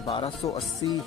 1280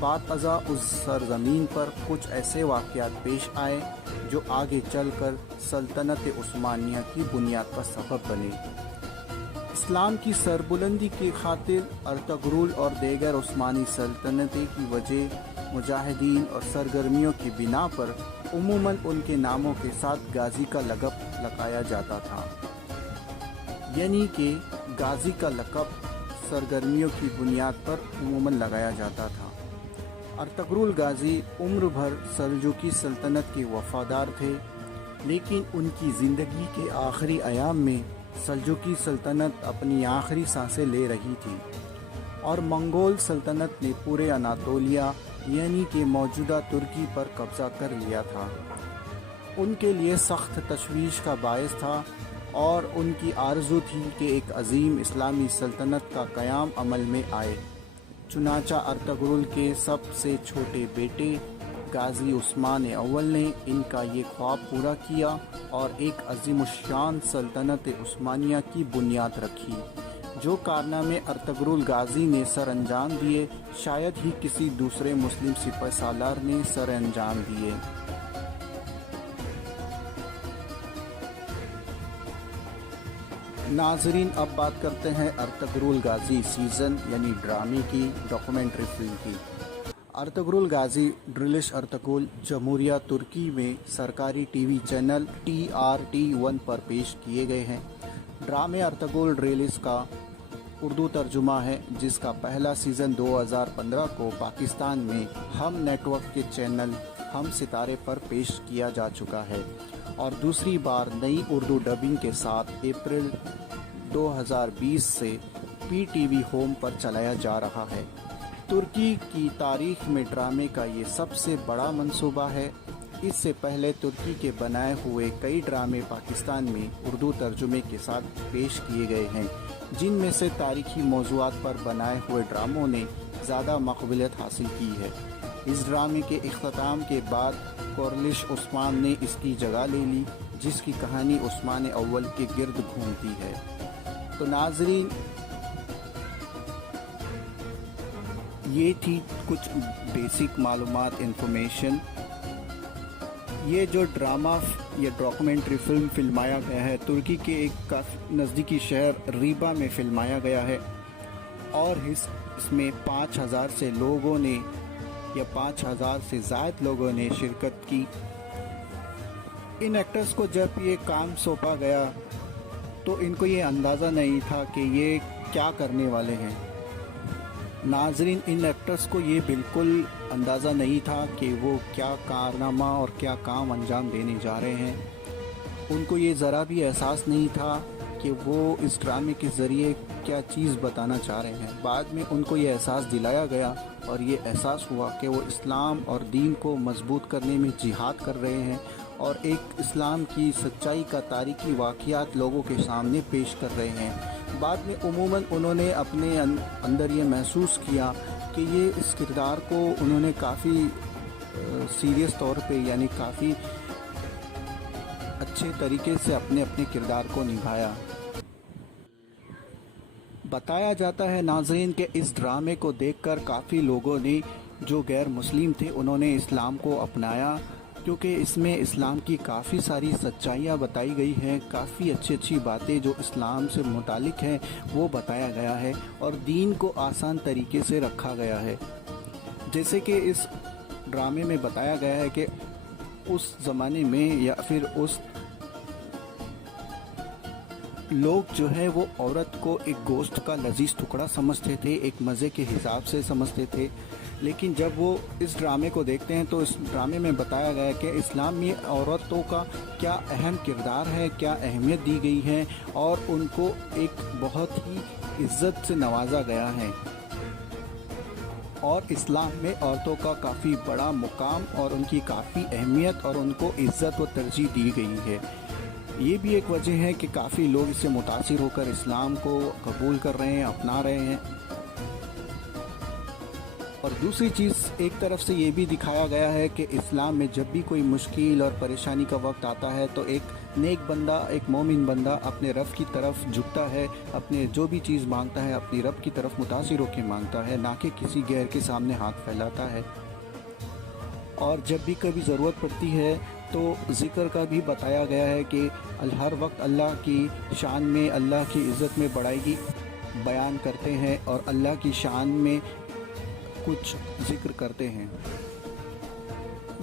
بعد ازاں اس سرزمین پر کچھ ایسے واقعات پیش آئے جو آگے چل کر سلطنت عثمانیہ کی بنیاد کا سبب بنے۔ اسلام کی سربلندی کی خاطر ارطغرل اور دیگر عثمانی سلطنتیں کی وجہ مجاہدین اور سرگرمیوں کی بنا پر عموماً ان کے ناموں کے ساتھ غازی کا لقب لگایا جاتا تھا، یعنی کہ غازی کا لقب سرگرمیوں کی بنیاد پر عموماً لگایا جاتا تھا۔ ارطغرل غازی عمر بھر سلجوقی سلطنت کے وفادار تھے، لیکن ان کی زندگی کے آخری ایام میں سلجوقی سلطنت اپنی آخری سانسیں لے رہی تھی اور منگول سلطنت نے پورے اناطولیہ یعنی کہ موجودہ ترکی پر قبضہ کر لیا تھا۔ ان کے لیے سخت تشویش کا باعث تھا اور ان کی آرزو تھی کہ ایک عظیم اسلامی سلطنت کا قیام عمل میں آئے۔ چنانچہ ارطغرل کے سب سے چھوٹے بیٹے غازی عثمان اول نے ان کا یہ خواب پورا کیا اور ایک عظیم الشان سلطنت عثمانیہ کی بنیاد رکھی۔ جو کارنامے ارطغرل غازی نے سر انجام دیے، شاید ہی کسی دوسرے مسلم سپہ سالار نے سر انجام دیے۔ ناظرین، اب بات کرتے ہیں ارطغرل غازی سیزن یعنی ڈرامے کی، ڈاکومنٹری فلم کی۔ ارطغرل غازی ڈرلش ارطغرل جمہوریہ ترکی میں سرکاری ٹی وی چینل TRT1 پر پیش کیے گئے ہیں۔ ڈرامے ارطغرل ڈرلش کا اردو ترجمہ ہے، جس کا پہلا سیزن 2015 کو پاکستان میں ہم نیٹ ورک کے چینل ہم ستارے پر پیش کیا جا چکا ہے اور دوسری بار نئی اردو ڈبنگ کے ساتھ اپریل 2020 سے PTV ہوم پر چلایا جا رہا ہے۔ ترکی کی تاریخ میں ڈرامے کا یہ سب سے بڑا منصوبہ ہے۔ اس سے پہلے ترکی کے بنائے ہوئے کئی ڈرامے پاکستان میں اردو ترجمے کے ساتھ پیش کیے گئے ہیں، جن میں سے تاریخی موضوعات پر بنائے ہوئے ڈراموں نے زیادہ مقبولیت حاصل کی ہے۔ اس ڈرامے کے اختتام کے بعد کورلش عثمان نے اس کی جگہ لے لی، جس کی کہانی عثمان اول کے گرد گھومتی ہے۔ تو ناظرین، یہ تھی کچھ بیسک معلومات، انفارمیشن۔ یہ جو ڈرامہ یا ڈاکومنٹری فلم فلمایا گیا ہے، ترکی کے ایک نزدیکی شہر ریبا میں فلمایا گیا ہے اور اس میں 5000 سے لوگوں نے یا 5000 سے زائد لوگوں نے شرکت کی۔ ان ایکٹرز کو جب یہ کام سونپا گیا تو ان کو یہ اندازہ نہیں تھا کہ یہ کیا کرنے والے ہیں۔ ناظرین، ان ایکٹرز کو یہ بالکل اندازہ نہیں تھا کہ وہ کیا کارنامہ اور کیا کام انجام دینے جا رہے ہیں۔ ان کو یہ ذرا بھی احساس نہیں تھا کہ وہ اس ڈرامے کے ذریعے کیا چیز بتانا چاہ رہے ہیں۔ بعد میں ان کو یہ احساس دلایا گیا اور یہ احساس ہوا کہ وہ اسلام اور دین کو مضبوط کرنے میں جہاد کر رہے ہیں اور ایک اسلام کی سچائی کا تاریخی واقعات لوگوں کے سامنے پیش کر رہے ہیں۔ بعد میں عموماً انہوں نے اپنے اندر یہ محسوس کیا کہ یہ اس کردار کو انہوں نے کافی سیریس طور پہ یعنی کافی اچھے طریقے سے اپنے کردار کو نبھایا۔ بتایا جاتا ہے ناظرین کہ اس ڈرامے کو دیکھ کر کافی لوگوں نے جو غیر مسلم تھے انہوں نے اسلام کو اپنایا، کیونکہ اس میں اسلام کی کافی ساری سچائیاں بتائی گئی ہیں، کافی اچھی باتیں جو اسلام سے متعلق ہیں وہ بتایا گیا ہے اور دین کو آسان طریقے سے رکھا گیا ہے۔ جیسے کہ اس ڈرامے میں بتایا گیا ہے کہ اس زمانے میں یا پھر اس لوگ جو ہے وہ عورت کو ایک گوشت کا لذیذ ٹکڑا سمجھتے تھے، ایک مزے کے حساب سے سمجھتے تھے، لیکن جب وہ اس ڈرامے کو دیکھتے ہیں تو اس ڈرامے میں بتایا گیا ہے کہ اسلام میں عورتوں کا کیا اہم کردار ہے، کیا اہمیت دی گئی ہے اور ان کو ایک بہت ہی عزت سے نوازا گیا ہے اور اسلام میں عورتوں کا کافی بڑا مقام اور ان کی کافی اہمیت اور ان کو عزت و ترجیح دی گئی ہے۔ یہ بھی ایک وجہ ہے کہ کافی لوگ اس سے متاثر ہو کر اسلام کو قبول کر رہے ہیں، اپنا رہے ہیں۔ اور دوسری چیز ایک طرف سے یہ بھی دکھایا گیا ہے کہ اسلام میں جب بھی کوئی مشکل اور پریشانی کا وقت آتا ہے تو ایک نیک بندہ، ایک مومن بندہ اپنے رب کی طرف جھکتا ہے، اپنے جو بھی چیز مانگتا ہے اپنی رب کی طرف متاثر ہو کے مانگتا ہے، نہ کہ کسی غیر کے سامنے ہاتھ پھیلاتا ہے۔ اور جب بھی کبھی ضرورت پڑتی ہے تو ذکر کا بھی بتایا گیا ہے کہ ہر وقت اللہ کی شان میں، اللہ کی عزت میں بڑائی بیان کرتے ہیں اور اللہ کی شان میں کچھ ذکر کرتے ہیں۔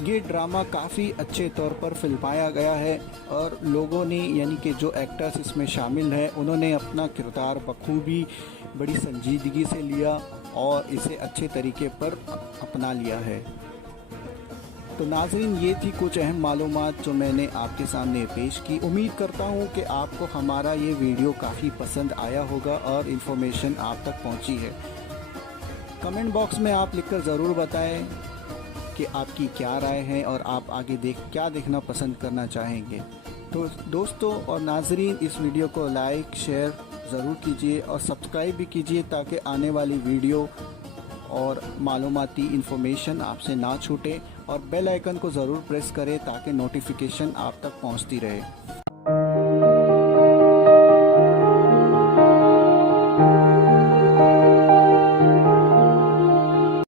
یہ ڈرامہ کافی اچھے طور پر فلمایا گیا ہے اور لوگوں نے، یعنی کہ جو ایکٹرز اس میں شامل ہیں، انہوں نے اپنا کردار بخوبی بڑی سنجیدگی سے لیا اور اسے اچھے طریقے پر اپنا لیا ہے۔ تو ناظرین، یہ تھی کچھ اہم معلومات جو میں نے آپ کے سامنے پیش کی۔ امید کرتا ہوں کہ آپ کو ہمارا یہ ویڈیو کافی پسند آیا ہوگا اور انفارمیشن آپ تک پہنچی ہے۔ کمنٹ باکس میں آپ لکھ کر ضرور بتائیں کہ آپ کی کیا رائے ہے اور آپ آگے کیا دیکھنا پسند کرنا چاہیں گے۔ تو دوستو اور ناظرین، اس ویڈیو کو لائک شیئر ضرور کیجئے اور سبسکرائب بھی کیجئے تاکہ آنے والی ویڈیو اور معلوماتی انفارمیشن آپ سے نہ چھوٹے، اور بیل آئیکن کو ضرور پریس کریں تاکہ نوٹیفیکیشن آپ تک پہنچتی رہے۔